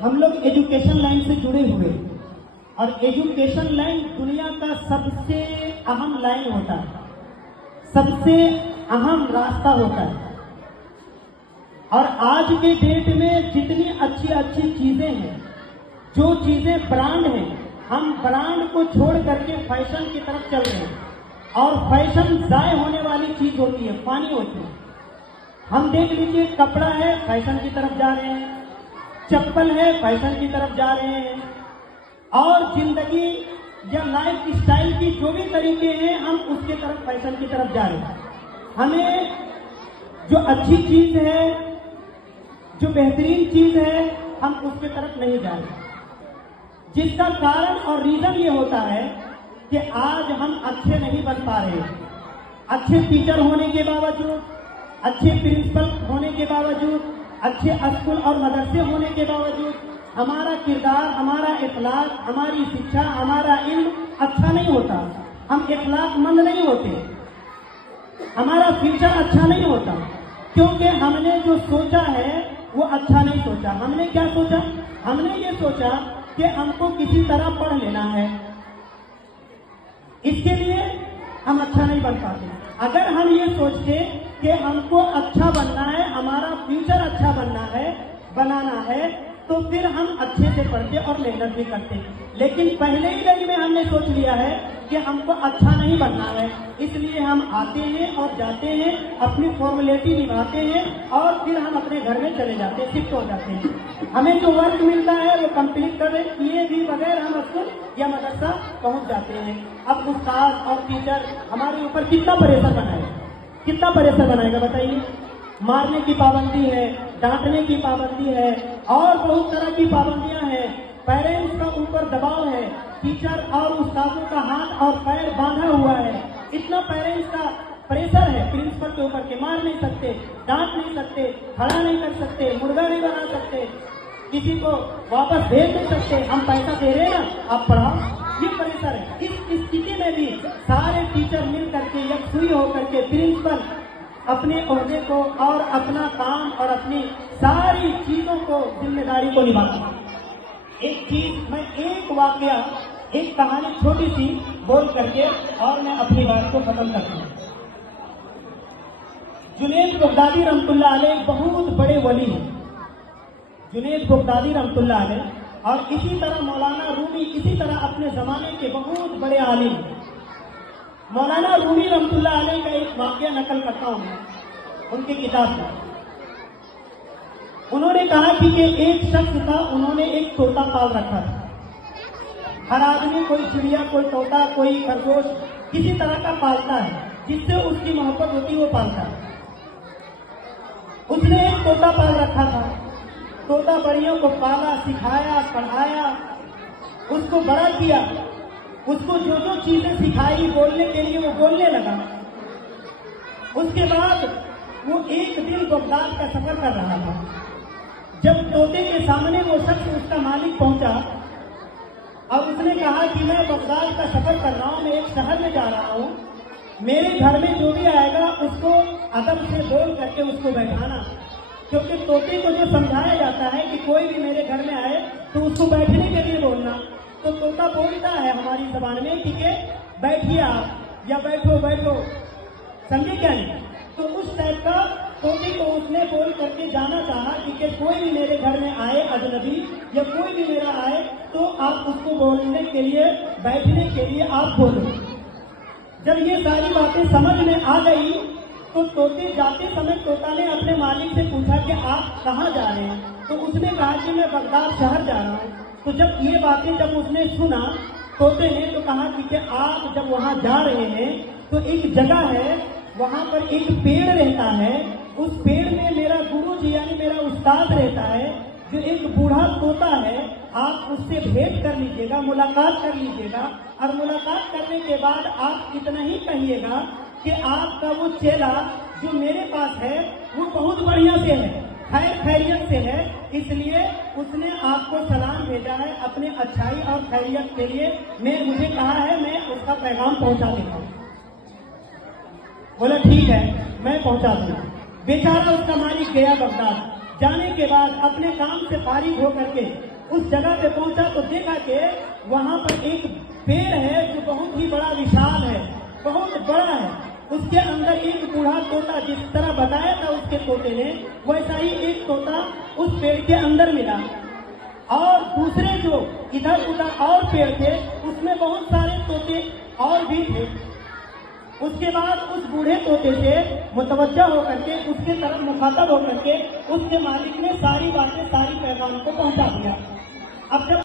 हम लोग education line से जुड़े हुए, और एजुकेशन लाइन दुनिया का सबसे अहम लाइन होता है, सबसे अहम रास्ता होता है। और आज के डेट में जितनी अच्छी अच्छी चीजें हैं, जो चीजें ब्रांड हैं, हम ब्रांड को छोड़ करके फैशन की तरफ चल रहे हैं। और फैशन जाय होने वाली चीज होती है, पानी होती है। हम देख लीजिए, कपड़ा है फैशन की तरफ जा रहे हैं, चप्पल है फैशन की तरफ जा रहे हैं, और जिंदगी या लाइफ स्टाइल की जो भी तरीके हैं हम उसके तरफ फैशन की तरफ जा रहे हैं। हमें जो अच्छी चीज है, जो बेहतरीन चीज है, हम उसके तरफ नहीं जा रहे। जिसका कारण और रीजन ये होता है कि आज हम अच्छे नहीं बन पा रहे। अच्छे टीचर होने के बावजूद, अच्छे प्रिंसिपल होने के बावजूद, अच्छे स्कूल और मदरसे होने के बावजूद हमारा किरदार, हमारा इखलाक, हमारी शिक्षा, हमारा इल्म अच्छा नहीं होता। हम इखलाकमंद नहीं होते, हमारा फ्यूचर अच्छा नहीं होता, क्योंकि हमने जो सोचा है वो अच्छा नहीं सोचा। हमने क्या सोचा? हमने ये सोचा कि हमको किसी तरह पढ़ लेना है, इसके लिए हम अच्छा नहीं बन पाते। अगर हम ये सोचते कि हमको अच्छा बनना है, हमारा फ्यूचर अच्छा बनाना है, तो फिर हम अच्छे से पढ़ते और मेहनत भी करते। लेकिन पहले ही दिन में हमने सोच लिया है कि हमको अच्छा नहीं बनना है, इसलिए हम आते हैं और जाते हैं, अपनी फॉर्मेलिटी निभाते हैं और फिर हम अपने घर में चले जाते हैं, शिफ्ट हो जाते हैं। हमें जो वर्क मिलता है वो कंप्लीट किए भी बगैर हम स्कूल या मदरसा पहुंच जाते हैं। अब उस्ताद और टीचर हमारे ऊपर कितना प्रेशर बनाएगा, कितना प्रेशर बनाएगा बताइए। मारने की पाबंदी है, डांटने की पाबंदी है, और बहुत तरह की पाबंदियां हैं। पेरेंट्स का ऊपर दबाव है, टीचर और उस्तादों का हाथ और पैर बांधा हुआ है। इतना पेरेंट्स का प्रेशर है प्रिंसिपल के ऊपर के मार नहीं सकते, डांट नहीं सकते, खड़ा नहीं कर सकते, मुर्गा नहीं बना सकते, किसी को वापस भेज नहीं सकते। हम पैसा दे रहे हैं ना, आप पढ़ाओ, ये प्रेशर है। इस स्थिति में भी सारे टीचर मिल करके यकसुई होकर के प्रिंसिपल अपने ओहदे को और अपना काम और अपनी सारी चीजों को, जिम्मेदारी को निभाते। एक चीज, मैं एक वाकया, एक कहानी छोटी सी बोल करके और मैं अपनी बात को खत्म करता हूँ। जुनैद बगदादी रहमतुल्लाह अलैह बहुत बड़े वली हैं, जुनैद बगदादी रहमतुल्लाह अलैह, और इसी तरह मौलाना रूमी, इसी तरह अपने जमाने के बहुत बड़े आलिम। मौलाना रूमी रहमतुल्लाह अलैह का एक वाकया नकल करता हूं मैं उनकी किताब में। उन्होंने कहा कि एक शख्स था, उन्होंने एक तोता पाल रखा था। हर आदमी कोई चिड़िया, कोई तोता, कोई खरगोश किसी तरह का पालता है, जिससे उसकी मोहब्बत होती है वो पालता है। उसने एक तोता पाल रखा था। तोता बड़ियों को पाला, सिखाया, पढ़ाया, उसको बड़ा किया, उसको जो जो चीजें सिखाई बोलने के लिए वो बोलने लगा। उसके बाद वो एक दिन बगदाद का सफर कर रहा था। जब तोते के सामने वो शख्स, उसका मालिक पहुंचा और उसने कहा कि मैं बगदाद का सफर कर रहा हूं, मैं एक शहर में जा रहा हूं, मेरे घर में जो भी आएगा उसको अदब से बोल करके उसको बैठाना, क्योंकि तोते को जो समझाया जाता है कि कोई भी मेरे घर में आए तो उसको बैठने के लिए बोलना। तो तोता बोलता है हमारी जबान में, ठीक है बैठिए आप, या बैठो बैठो, समझे क्या नहीं। तो उस टाइप का तोते को उसने बोल करके जाना चाहा कि कोई भी मेरे घर में आए अजनबी, या कोई भी मेरा आए तो आप उसको बोलने के लिए, बैठने के लिए आप बोलो। जब ये सारी बातें समझ में आ गई तो तोते जाते समय तोता ने अपने मालिक से पूछा कि आप कहाँ जा रहे हैं। तो उसने कहा कि मैं बगदाद शहर जा रहा हूँ। तो जब ये बातें जब उसने सुना तोते ने, तो कहा कि आप जब वहाँ जा रहे हैं तो एक जगह है, वहाँ पर एक पेड़ रहता है, उस पेड़ में मेरा गुरुजी यानी मेरा उस्ताद रहता है, जो एक बूढ़ा तोता है, आप उससे भेंट कर लीजिएगा, मुलाकात कर लीजिएगा, और मुलाकात करने के बाद आप इतना ही कहिएगा कि आपका वो चेला जो मेरे पास है वो बहुत बढ़िया से है, खैरियत से है, इसलिए उसने आपको सलाम भेजा है अपने अच्छाई और खैरियत के लिए। मुझे कहा है मैं उसका पैगाम पहुंचा देता हूँ। बोला ठीक है मैं पहुंचा दूंगा। बेचारा उसका मालिक गया बगदाद। जाने के बाद अपने काम से फारिग होकर के उस जगह पे पहुंचा तो देखा कि वहां पर एक पेड़ है जो बहुत ही बड़ा विशाल है, बहुत बड़ा है। उसके अंदर एक बूढ़ा तोता, जिस तरह बताया था उसके तोते ने, वैसा ही एक तोता उस पेड़ के अंदर मिला। और दूसरे जो इधर उधर और पेड़ थे उसमें बहुत सारे तोते और भी थे। उसके बाद उस बूढ़े तोते से मुतवज्जा होकर के उसके तरफ मुखातब होकर के उसके मालिक ने सारी बातें, सारी पैगाम को पहुंचा दिया। अब जब